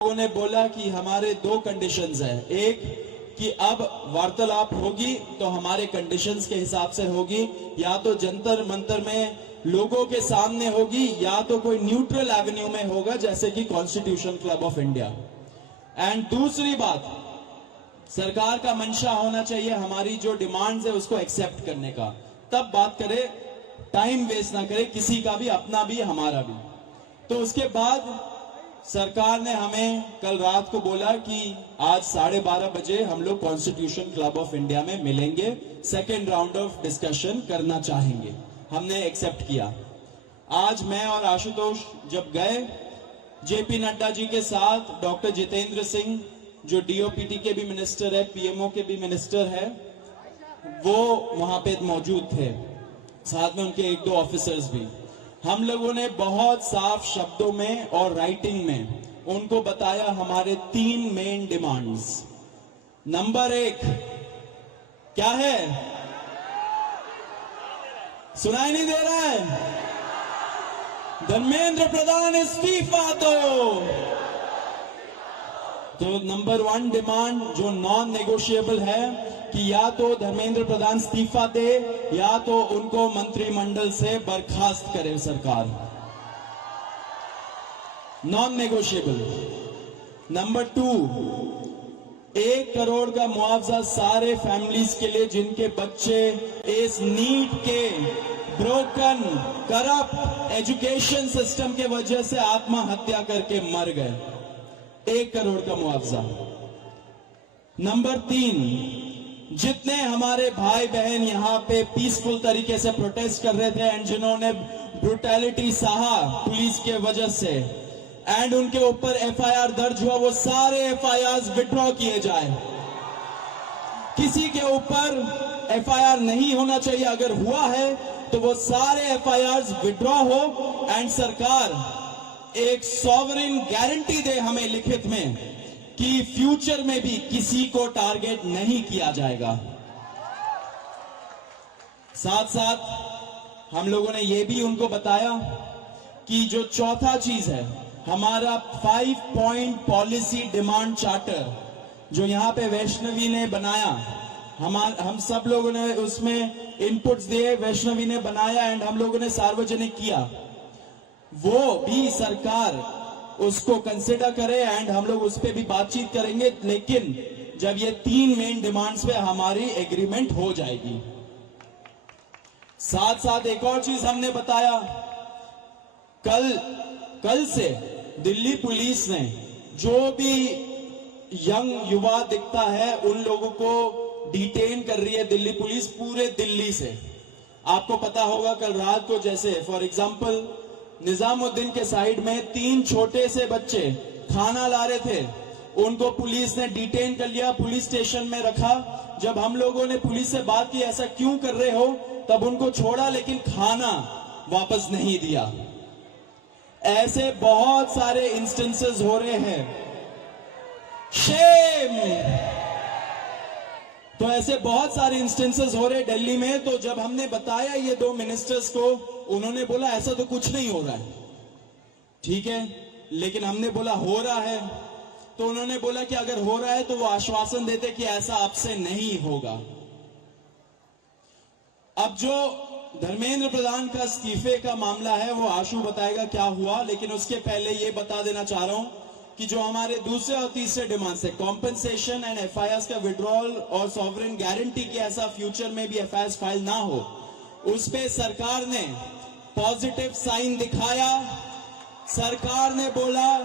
लोगों ने बोला कि हमारे दो कंडीशंस हैं। एक कि अब वार्तालाप होगी तो हमारे कंडीशंस के हिसाब से होगी, या तो जंतर मंतर में लोगों के सामने होगी या तो कोई न्यूट्रल एवेन्यू में होगा जैसे कि constitution club of India. And दूसरी बात, सरकार का मंशा होना चाहिए हमारी जो डिमांड्स है उसको एक्सेप्ट करने का, तब बात करे, टाइम वेस्ट ना करे किसी का भी, अपना भी हमारा भी। तो उसके बाद सरकार ने हमें कल रात को बोला कि आज 12:30 बजे हम लोग कॉन्स्टिट्यूशन क्लब ऑफ इंडिया में मिलेंगे, सेकेंड राउंड ऑफ डिस्कशन करना चाहेंगे। हमने एक्सेप्ट किया। आज मैं और आशुतोष जब गए जेपी नड्डा जी के साथ, डॉक्टर जितेंद्र सिंह जो डीओपीटी के भी मिनिस्टर है, पीएमओ के भी मिनिस्टर है, वो वहां पे मौजूद थे, साथ में उनके एक दो ऑफिसर्स भी। हम लोगों ने बहुत साफ शब्दों में और राइटिंग में उनको बताया हमारे 3 मेन डिमांड्स। नंबर 1 क्या है? सुनाई नहीं दे रहा है? धर्मेंद्र प्रधान इस्तीफा तो नंबर 1 डिमांड जो नॉन नेगोशिएबल है कि या तो धर्मेंद्र प्रधान इस्तीफा दे या तो उनको मंत्रिमंडल से बर्खास्त करे सरकार, नॉन नेगोशिएबल। नंबर 2, 1 करोड़ का मुआवजा सारे फैमिलीज के लिए जिनके बच्चे इस नीट के ब्रोकन करप्ट एजुकेशन सिस्टम के वजह से आत्महत्या करके मर गए, 1 करोड़ का मुआवजा। नंबर 3, जितने हमारे भाई बहन यहाँ पे पीसफुल तरीके से प्रोटेस्ट कर रहे थे एंड जिन्होंने ब्रूटैलिटी सहा पुलिस के वजह से एंड उनके ऊपर एफआईआर दर्ज हुआ, वो सारे एफआईआर विड्रॉ किए जाए। किसी के ऊपर एफआईआर नहीं होना चाहिए, अगर हुआ है तो वो सारे एफआईआर विड्रॉ हो एंड सरकार एक सॉवरेन गारंटी दे हमें लिखित में कि फ्यूचर में भी किसी को टारगेट नहीं किया जाएगा। साथ साथ हम लोगों ने यह भी उनको बताया कि जो चौथा चीज है हमारा 5 पॉइंट पॉलिसी डिमांड चार्टर जो यहां पे वैष्णवी ने बनाया, हम सब लोगों ने उसमें इनपुट्स दिए, वैष्णवी ने बनाया एंड हम लोगों ने सार्वजनिक किया, वो भी सरकार उसको कंसिडर करे एंड हम लोग उस पर भी बातचीत करेंगे, लेकिन जब ये 3 मेन डिमांड्स पे हमारी एग्रीमेंट हो जाएगी। साथ साथ एक और चीज हमने बताया, कल से दिल्ली पुलिस ने जो भी यंग युवा दिखता है उन लोगों को डिटेन कर रही है दिल्ली पुलिस पूरे दिल्ली से। आपको पता होगा कल रात को जैसे फॉर एग्जांपल निजामुद्दीन के साइड में 3 छोटे से बच्चे खाना ला रहे थे, उनको पुलिस ने डिटेन कर लिया, पुलिस स्टेशन में रखा। जब हम लोगों ने पुलिस से बात की ऐसा क्यों कर रहे हो, तब उनको छोड़ा लेकिन खाना वापस नहीं दिया। ऐसे बहुत सारे इंस्टेंसेस हो रहे हैं, शेम। तो ऐसे बहुत सारे इंस्टेंसेस हो रहे दिल्ली में। तो जब हमने बताया ये 2 मिनिस्टर्स को, उन्होंने बोला ऐसा तो कुछ नहीं हो रहा है। ठीक है, लेकिन हमने बोला हो रहा है, तो उन्होंने बोला कि अगर हो रहा है तो वो आश्वासन देते कि ऐसा आपसे नहीं होगा। अब जो धर्मेंद्र प्रधान का इस्तीफे का मामला है वो आशु बताएगा क्या हुआ, लेकिन उसके पहले ये बता देना चाह रहा हूं कि जो हमारे दूसरे और तीसरे डिमांड्स है, कॉम्पेंसेशन एंड एफआईआर का विड्रॉल और सॉवरेन गारंटी की ऐसा फ्यूचर में भी एफआईआर फाइल ना हो, उस पे सरकार ने पॉजिटिव साइन दिखाया। सरकार ने बोला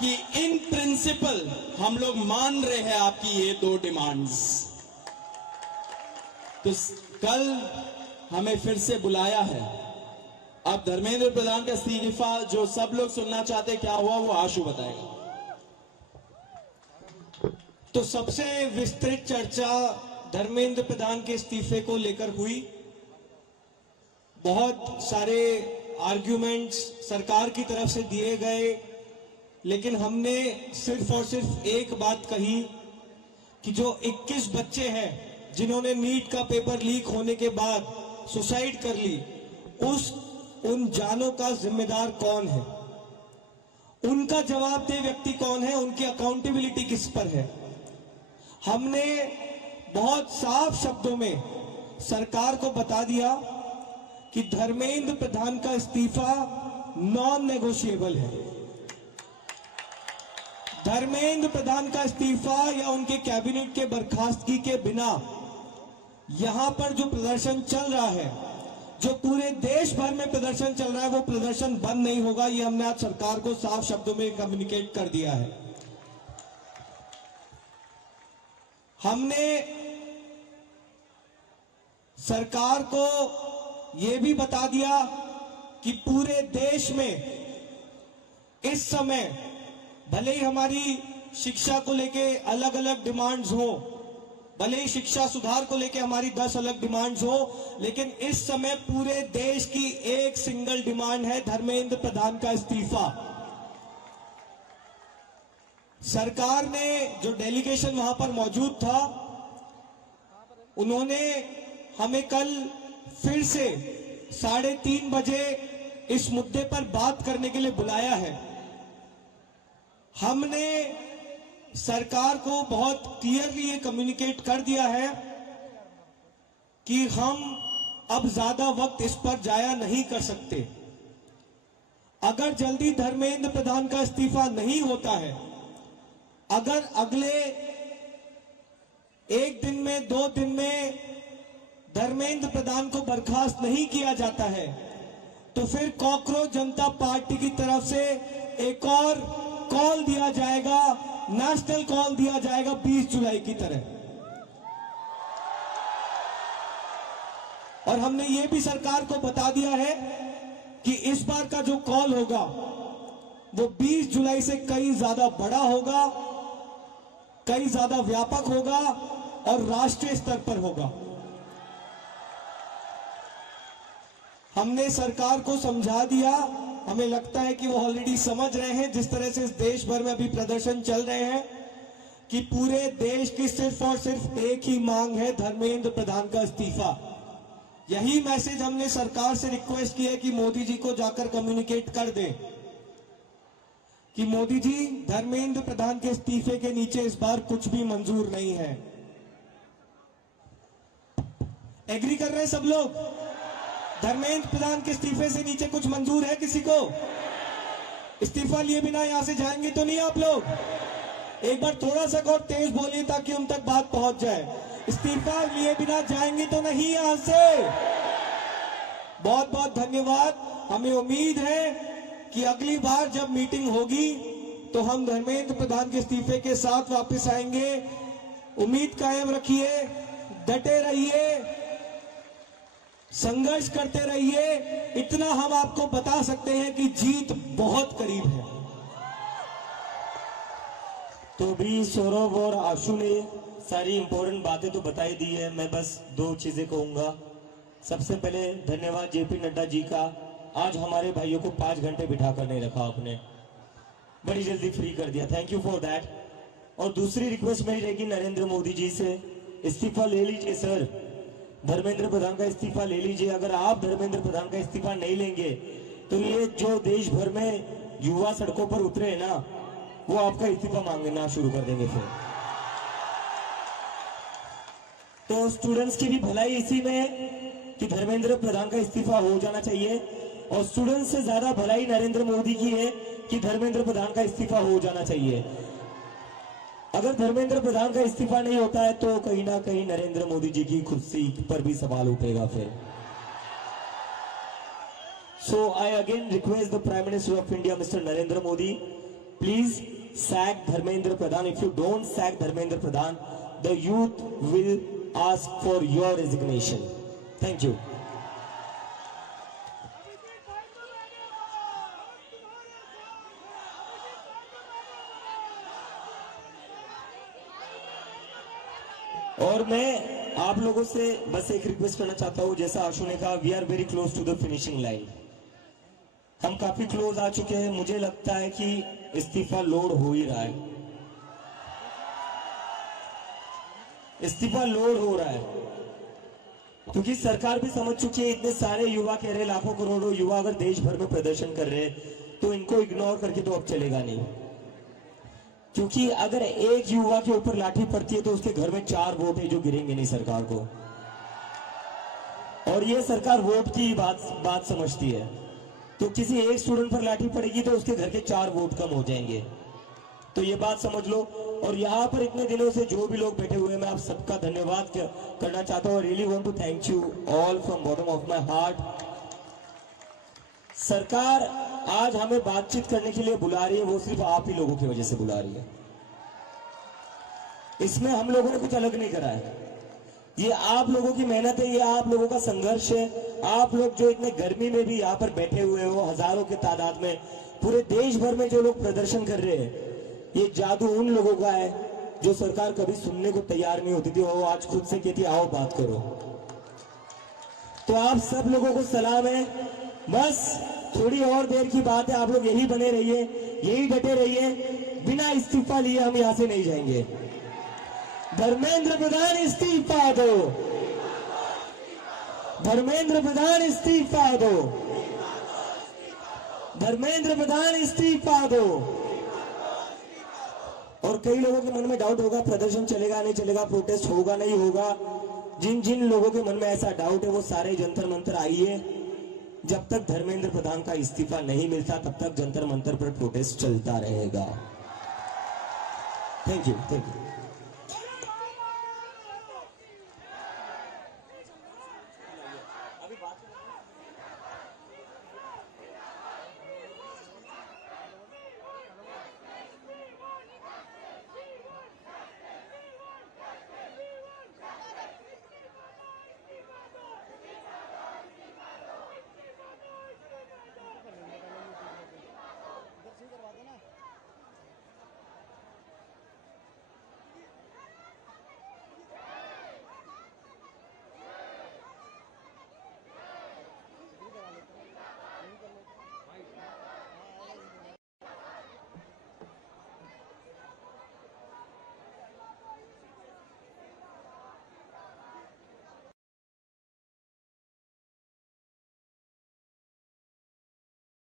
कि इन प्रिंसिपल हम लोग मान रहे हैं आपकी ये 2 डिमांड्स। तो कल हमें फिर से बुलाया है। अब धर्मेंद्र प्रधान का इस्तीफा जो सब लोग सुनना चाहते क्या हुआ वो आशु बताएगा। तो सबसे विस्तृत चर्चा धर्मेंद्र प्रधान के इस्तीफे को लेकर हुई। बहुत सारे आर्ग्यूमेंट्स सरकार की तरफ से दिए गए, लेकिन हमने सिर्फ और सिर्फ एक बात कही कि जो 21 बच्चे हैं जिन्होंने नीट का पेपर लीक होने के बाद सुसाइड कर ली, उन जानों का जिम्मेदार कौन है। उनका जवाबदेह व्यक्ति कौन है, उनकी अकाउंटेबिलिटी किस पर है। हमने बहुत साफ शब्दों में सरकार को बता दिया कि धर्मेंद्र प्रधान का इस्तीफा नॉन नेगोशिएबल है। धर्मेंद्र प्रधान का इस्तीफा या उनके कैबिनेट के बर्खास्तगी के बिना यहां पर जो प्रदर्शन चल रहा है, जो पूरे देश भर में प्रदर्शन चल रहा है, वो प्रदर्शन बंद नहीं होगा। ये हमने आज सरकार को साफ शब्दों में कम्युनिकेट कर दिया है। हमने सरकार को यह भी बता दिया कि पूरे देश में इस समय भले ही हमारी शिक्षा को लेके अलग अलग डिमांड्स हो, भले ही शिक्षा सुधार को लेके हमारी 10 अलग डिमांड्स हो, लेकिन इस समय पूरे देश की एक सिंगल डिमांड है, धर्मेंद्र प्रधान का इस्तीफा। सरकार ने जो डेलीगेशन वहां पर मौजूद था, उन्होंने हमें कल फिर से 3:30 बजे इस मुद्दे पर बात करने के लिए बुलाया है। हमने सरकार को बहुत क्लियरली ये कम्युनिकेट कर दिया है कि हम अब ज्यादा वक्त इस पर जाया नहीं कर सकते। अगर जल्दी धर्मेंद्र प्रधान का इस्तीफा नहीं होता है, अगर अगले 1 दिन में 2 दिन में धर्मेंद्र प्रधान को बर्खास्त नहीं किया जाता है, तो फिर कॉकरोच जनता पार्टी की तरफ से एक और कॉल दिया जाएगा, नेशनल कॉल दिया जाएगा 20 जुलाई की तरह। और हमने ये भी सरकार को बता दिया है कि इस बार का जो कॉल होगा वो 20 जुलाई से कई ज्यादा बड़ा होगा, कई ज्यादा व्यापक होगा और राष्ट्रीय स्तर पर होगा। हमने सरकार को समझा दिया, हमें लगता है कि वो ऑलरेडी समझ रहे हैं, जिस तरह से इस देश भर में अभी प्रदर्शन चल रहे हैं, कि पूरे देश की सिर्फ और सिर्फ एक ही मांग है, धर्मेंद्र प्रधान का इस्तीफा। यही मैसेज हमने सरकार से रिक्वेस्ट की है कि मोदी जी को जाकर कम्युनिकेट कर दें कि मोदी जी, धर्मेंद्र प्रधान के इस्तीफे के नीचे इस बार कुछ भी मंजूर नहीं है। एग्री कर रहे हैं सब लोग? धर्मेंद्र प्रधान के इस्तीफे से नीचे कुछ मंजूर है किसी को? इस्तीफा लिए बिना यहां से जाएंगे तो नहीं आप लोग? एक बार थोड़ा सा और तेज बोलिए ताकि उन तक बात पहुंच जाए। इस्तीफा लिए बिना जाएंगे तो नहीं यहां से? बहुत बहुत धन्यवाद। हमें उम्मीद है कि अगली बार जब मीटिंग होगी तो हम धर्मेंद्र प्रधान के इस्तीफे के साथ वापस आएंगे। उम्मीद कायम रखिए, डटे रहिए, संघर्ष करते रहिए। इतना हम आपको बता सकते हैं कि जीत बहुत करीब है। तो भी सौरभ और आशु ने सारी इंपॉर्टेंट बातें तो बताई दी है। मैं बस 2 चीजें कहूंगा। सबसे पहले धन्यवाद जेपी नड्डा जी का, आज हमारे भाइयों को 5 घंटे बिठा कर नहीं रखा आपने, बड़ी जल्दी फ्री कर दिया, थैंक यू फॉर दैट। और दूसरी रिक्वेस्ट मेरी रहेगी नरेंद्र मोदी जी से, इस्तीफा ले लीजिए सर, धर्मेंद्र प्रधान का इस्तीफा ले लीजिए। अगर आप धर्मेंद्र प्रधान का इस्तीफा नहीं लेंगे तो ये जो देश भर में युवा सड़कों पर उतरे हैं ना, वो आपका इस्तीफा मांगना शुरू कर देंगे फिर। तो स्टूडेंट्स की भी भलाई इसी में है कि धर्मेंद्र प्रधान का इस्तीफा हो जाना चाहिए, और स्टूडेंट्स से ज्यादा भलाई नरेंद्र मोदी की है कि धर्मेंद्र प्रधान का इस्तीफा हो जाना चाहिए। अगर धर्मेंद्र प्रधान का इस्तीफा नहीं होता है तो कहीं ना कहीं नरेंद्र मोदी जी की कुर्सी पर भी सवाल उठेगा फिर। So I again request the prime minister of India mister Narendra Modi, please sack Dharmendra Pradhan. If you don't sack Dharmendra Pradhan, the youth will ask for your resignation. Thank you. और मैं आप लोगों से बस एक रिक्वेस्ट करना चाहता हूं, जैसा आशु ने कहा, we are very close to the finishing line. हम काफी क्लोज आ चुके हैं। मुझे लगता है कि इस्तीफा लोड हो ही रहा है, इस्तीफा लोड हो रहा है, क्योंकि सरकार भी समझ चुकी है। इतने सारे युवा कह रहे, लाखों करोड़ों युवा अगर देश भर में प्रदर्शन कर रहे हैं तो इनको इग्नोर करके तो अब चलेगा नहीं, क्योंकि अगर एक युवा के ऊपर लाठी पड़ती है तो उसके घर में 4 वोट है जो गिरेंगे नहीं सरकार को, और ये सरकार वोट की बात समझती है। तो किसी एक स्टूडेंट पर लाठी पड़ेगी तो उसके घर के 4 वोट कम हो जाएंगे, तो ये बात समझ लो। और यहाँ पर इतने दिनों से जो भी लोग बैठे हुए हैं, मैं आप सबका धन्यवाद करना चाहता हूँ। Really want to thank you all from bottom of my heart. सरकार आज हमें बातचीत करने के लिए बुला रही है, वो सिर्फ आप ही लोगों की वजह से बुला रही है। इसमें हम लोगों ने कुछ अलग नहीं करा है, ये आप लोगों की मेहनत है, ये आप लोगों का संघर्ष है। आप लोग जो इतने गर्मी में भी यहाँ पर बैठे हुए हो, हजारों की तादाद में, पूरे देश भर में जो लोग प्रदर्शन कर रहे हैं, ये जादू उन लोगों का है जो सरकार कभी सुनने को तैयार नहीं होती थी, वो आज खुद से कहती आओ बात करो। तो आप सब लोगों को सलाम है, बस थोड़ी और देर की बात है, आप लोग यही बने रहिए, यही डटे रहिए, बिना इस्तीफा लिए हम यहां से नहीं जाएंगे। धर्मेंद्र प्रधान इस्तीफा दो, धर्मेंद्र प्रधान इस्तीफा दो, धर्मेंद्र प्रधान इस्तीफा दो। और कई लोगों के मन में डाउट होगा प्रदर्शन चलेगा नहीं चलेगा, प्रोटेस्ट होगा नहीं होगा। जिन जिन लोगों के मन में ऐसा डाउट है वो सारे जंतर मंतर आइए। जब तक धर्मेंद्र प्रधान का इस्तीफा नहीं मिलता तब तक जंतर मंतर पर प्रोटेस्ट चलता रहेगा। Thank you, thank you.